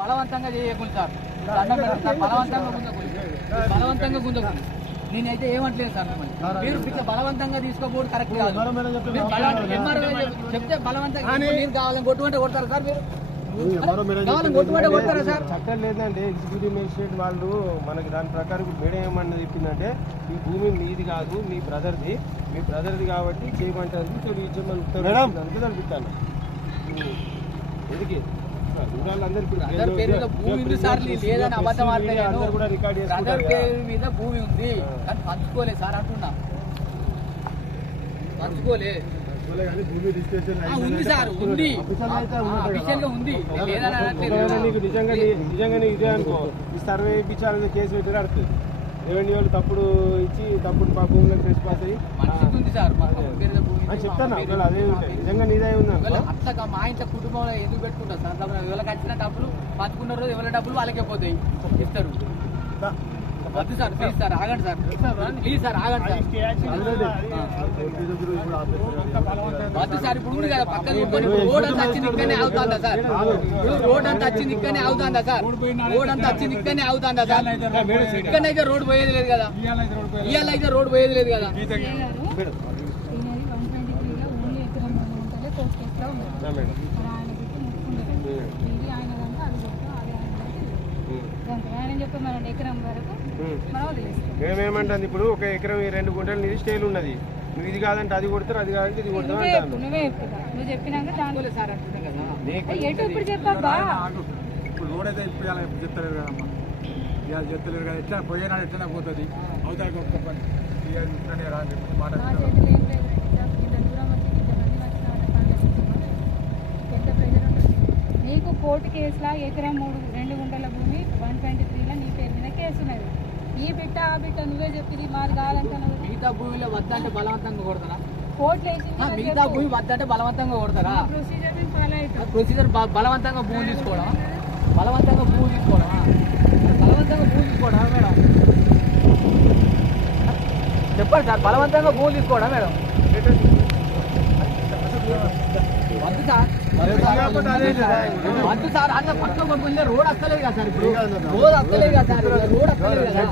బలవంతంగా చేయకూడదు సార్. బలవంతంగా గుంజకూడదు. నేనైతే ఏమంటలేదు సార్. మీరు బలవంతంగా తీసుకోకూడదు, కరెక్ట్ కాదు. చెప్తే బలవంతంగా మీరు కావాలని కొట్టుకుంటే కొడతారు సార్. మీరు కొట్టుకుంటే కొడతారా సార్? చట్టం లేదండి. ఎగ్జిక్యూటివ్ మేజిస్ట్రేట్ వాళ్ళు మనకి దాని ప్రకారం మేడం ఏమన్నా చెప్పిందంటే ఈ భూమి మీది కాదు, మీ బ్రదర్ది కాబట్టి చేయమంటారు. అనిపిస్తాను ఎందుకు లేదని అబద్ధం మీద భూమి ఉంది కానీ పంచుకోలేదు సార్ అంటున్నా. పంచుకోలే ఉంది సార్, ఉంది అఫీషియల్ గా ఉంది. నిజంగానే ఇదే అనుకో, ఈ సర్వే ఇప్పించాలని కేసు పెట్టి అడుగుతుంది. రెవెన్యూ వాళ్ళు తప్పుడు ఇచ్చి తప్పుడు మా భూములకు ట్రెస్పాస్ అయ్యి చెప్తాను. అదే నిజంగా నీదే ఉంది అట్లా మా ఇంట్లో కుటుంబంలో ఎందుకు పెట్టుకుంటారు సార్? ఎవరికి వచ్చిన డబ్బులు పంచుకున్న రోజు ఎవరి డబ్బులు వాళ్ళకే పోతాయి, ఇస్తారు. వద్దు సార్, ప్లీజ్ సార్ ఆగండి సార్, ప్లీజ్ సార్ ఆగండి సార్. వద్దు సార్, ఇప్పుడు ఉంది కదా పక్కన రోడ్ అంతా వచ్చింది ఇక్కడనే అవుతుందా సార్? రోడ్ అంతా వచ్చింది ఇక్కడనే అవుతుందా సార్? రోడ్ అంతా వచ్చింది ఇక్కడనే అవుతుందా సార్? ఇక్కడనైతే రోడ్ పోయేది లేదు కదా, ఇవాళ అయితే రోడ్ పోయేది లేదు కదా. మేమేమంటాను, ఇప్పుడు ఒక ఎకరం 2 గుంటలు నీది స్టేల్ ఉన్నది, నువ్వు ఇది కాదంటే అది కొడతారు, అది కాదంటే ఇది కొడతారు అంటాను. ఇప్పుడు రోడ్ అయితే ఇప్పుడు చెప్తలేరు కదమ్మా, ఇవాళ చెప్తలేరు కదా. ఎట్లా పోయేనాడు ఎట్లా పోతుంది అవుతాయి ఒక్క పని ఇట్లనే రాదు మాట. నీకు కోర్టు కేసులా ఎకరం 2 గుంటల భూమి 123లో నీ పేరు మీద కేసు ఉన్నది. ఈ బిడ్డ ఆ బిడ్డ నువ్వే చెప్పింది మాది కావాలంటున్నావు. మిగతా భూమిలో వద్దంటే బలవంతంగా కొడతారా? కోర్టు వేసింది. మిగతా భూమి వద్దంటే బలవంతంగా కొడతారా? ప్రొసీజర్ ఫాలో అవుతాం. ప్రొసీజర్ బలవంతంగా భూమి తీసుకోవడం, బలవంతంగా భూమి తీసుకోవడమా? బలవంతంగా భూమి తీసుకోవడమా మేడం? చెప్పండి సార్, బలవంతంగా భూమి తీసుకోవడం మేడం? వద్దు సార్, వద్దు సార్. అన్న పక్కన కొనుక్కుంటే రోడ్ వస్తలేదు కదా సార్. ఇప్పుడు రోడ్ వస్తలేదు కదా సార్, రోడ్ వస్తలేదు కదా,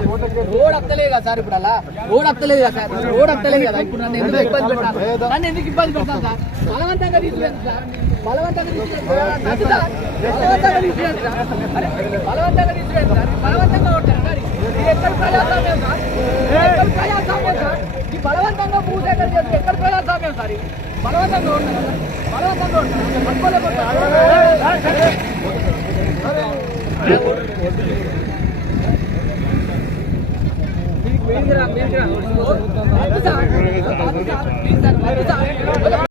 రోడ్ వస్తలేదు కదా సార్. ఇప్పుడు అలా రోడ్ వస్తలేదు కదా సార్, రోడ్ వస్తలేదు కదా. ఇప్పుడు నన్ను ఎందుకు ఇబ్బంది పెడతాను? నన్ను ఎందుకు ఇబ్బంది పెడతాను సార్? బలవంతంగా తీసుకెళ్ళండి సార్, బలవంతంగా తీసుకెళ్ళండి, బలవంతంగా తీసుకెళ్ళండి సార్, బలవంతంగా తీసుకెళ్ళండి సార్. బలవంతంగా కొట్టారు సార్. ఎక్కడ ప్రజాస్వామ్యం సార్? ఎక్కడ ప్రజాస్వామ్యం సార్? ఈ బలవంతంగా భూసేకరణ చేస్తే ఎక్కడ ప్రజాస్వామ్యం సార్? బలవంతంగా ఉంటారు, బలవంతంగా ఉంటారు. పట్టుకోలేకపోతారు.